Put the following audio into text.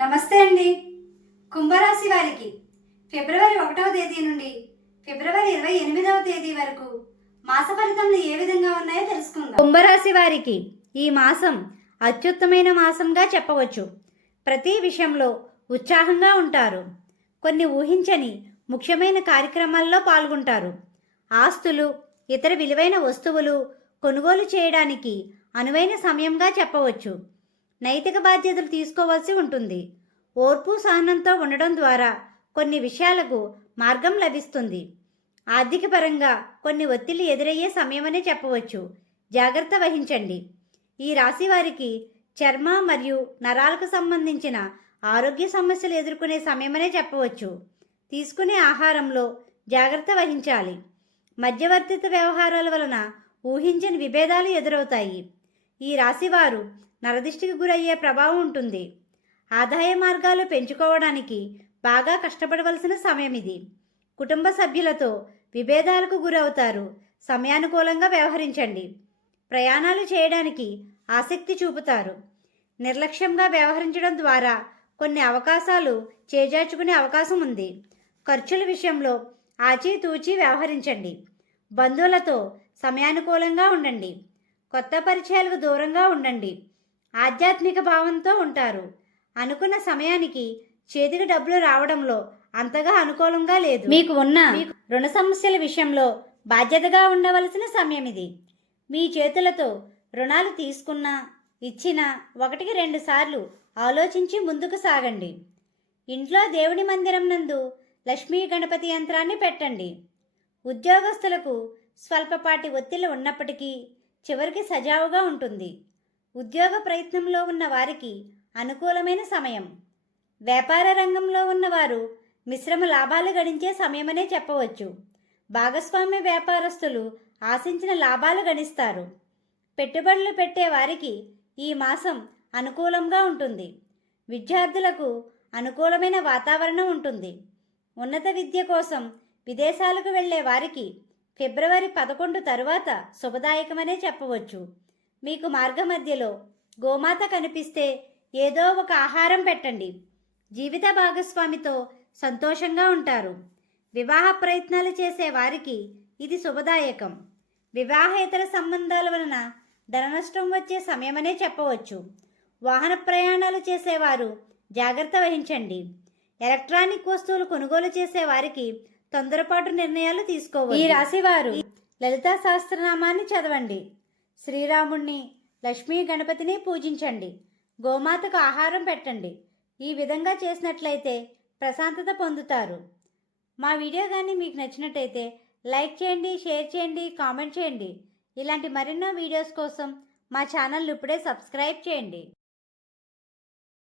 నమస్తే అండి. కుంభరాశి వారికి ఫిబ్రవరి ఒకటవ తేదీ నుండి ఫిబ్రవరి ఇరవై ఎనిమిదవ తేదీ వరకు మాస ఫలితములు ఏ విధంగా ఉన్నాయో తెలుసుకుందాం. కుంభరాశి వారికి ఈ మాసం అత్యుత్తమైన మాసంగా చెప్పవచ్చు. ప్రతి విషయంలో ఉత్సాహంగా ఉంటారు. కొన్ని ఊహించని ముఖ్యమైన కార్యక్రమాల్లో పాల్గొంటారు. ఆస్తులు ఇతర విలువైన వస్తువులు కొనుగోలు చేయడానికి అనువైన సమయంగా చెప్పవచ్చు. నైతిక బాధ్యతలు తీసుకోవాల్సి ఉంటుంది. ఓర్పు సహనంతో ఉండడం ద్వారా కొన్ని విషయాలకు మార్గం లభిస్తుంది. ఆర్థిక పరంగా కొన్ని ఒత్తిళ్ళు ఎదురయ్యే సమయమనే చెప్పవచ్చు. జాగ్రత్త వహించండి. ఈ రాశి వారికి చర్మ మరియు నరాలకు సంబంధించిన ఆరోగ్య సమస్యలు ఎదుర్కొనే సమయమనే చెప్పవచ్చు. తీసుకునే ఆహారంలో జాగ్రత్త వహించాలి. మధ్యవర్తిత వ్యవహారాల వలన ఊహించని విభేదాలు ఎదురవుతాయి. ఈ రాశివారు నరదిష్టికి గురయ్యే ప్రభావం ఉంటుంది. ఆదాయ మార్గాలు పెంచుకోవడానికి బాగా కష్టపడవలసిన సమయం ఇది కుటుంబ సభ్యులతో విభేదాలకు గురవుతారు. సమయానుకూలంగా వ్యవహరించండి. ప్రయాణాలు చేయడానికి ఆసక్తి చూపుతారు. నిర్లక్ష్యంగా వ్యవహరించడం ద్వారా కొన్ని అవకాశాలు చేజార్చుకునే అవకాశం ఉంది. ఖర్చుల విషయంలో ఆచితూచి వ్యవహరించండి. బంధువులతో సమయానుకూలంగా ఉండండి. కొత్త పరిచయాలకు దూరంగా ఉండండి. ఆధ్యాత్మిక భావంతో ఉంటారు. అనుకున్న సమయానికి చేతికి డబ్బులు రావడంలో అంతగా అనుకూలంగా లేదు. మీకు ఉన్న రుణ సమస్యల విషయంలో బాధ్యతగా ఉండవలసిన సమయం ఇది. మీ చేతులతో రుణాలు తీసుకున్నా ఇచ్చినా ఒకటికి రెండు సార్లు ఆలోచించి ముందుకు సాగండి. ఇంట్లో దేవుడి మందిరం నందు లక్ష్మీ గణపతి యంత్రాన్ని పెట్టండి. ఉద్యోగస్తులకు స్వల్పపాటి ఒత్తిళ్ళు ఉన్నప్పటికీ చివరికి సజావుగా ఉంటుంది. ఉద్యోగ ప్రయత్నంలో ఉన్న వారికి అనుకూలమైన సమయం. వ్యాపార రంగంలో ఉన్నవారు మిశ్రమ లాభాలు గడించే సమయమనే చెప్పవచ్చు. భాగస్వామ్య వ్యాపారస్తులు ఆశించిన లాభాలు గణిస్తారు. పెట్టుబడులు పెట్టే వారికి ఈ మాసం అనుకూలంగా ఉంటుంది. విద్యార్థులకు అనుకూలమైన వాతావరణం ఉంటుంది. ఉన్నత విద్య కోసం విదేశాలకు వెళ్ళే వారికి ఫిబ్రవరి పదకొండు తరువాత శుభదాయకమనే చెప్పవచ్చు. మీకు మార్గ మధ్యలో గోమాత కనిపిస్తే ఏదో ఒక ఆహారం పెట్టండి. జీవిత భాగస్వామితో సంతోషంగా ఉంటారు. వివాహ ప్రయత్నాలు చేసే వారికి ఇది శుభదాయకం. వివాహేతర సంబంధాల వలన ధన నష్టం వచ్చే సమయమనే చెప్పవచ్చు. వాహన ప్రయాణాలు చేసేవారు జాగ్రత్త వహించండి. ఎలక్ట్రానిక్ వస్తువులు కొనుగోలు చేసే వారికి తొందరపాటు నిర్ణయాలు తీసుకోవాలి. ఈ రాశివారు లలితా సహస్రనామాన్ని చదవండి. శ్రీరాముణ్ణి లక్ష్మీ గణపతిని పూజించండి. గోమాతకు ఆహారం పెట్టండి. ఈ విధంగా చేసినట్లయితే ప్రశాంతత పొందుతారు. మా వీడియో కానీ మీకు నచ్చినట్టయితే లైక్ చేయండి షేర్ చేయండి కామెంట్ చేయండి. ఇలాంటి మరెన్నో వీడియోస్ కోసం మా ఛానల్ ఇప్పుడే సబ్స్క్రైబ్ చేయండి.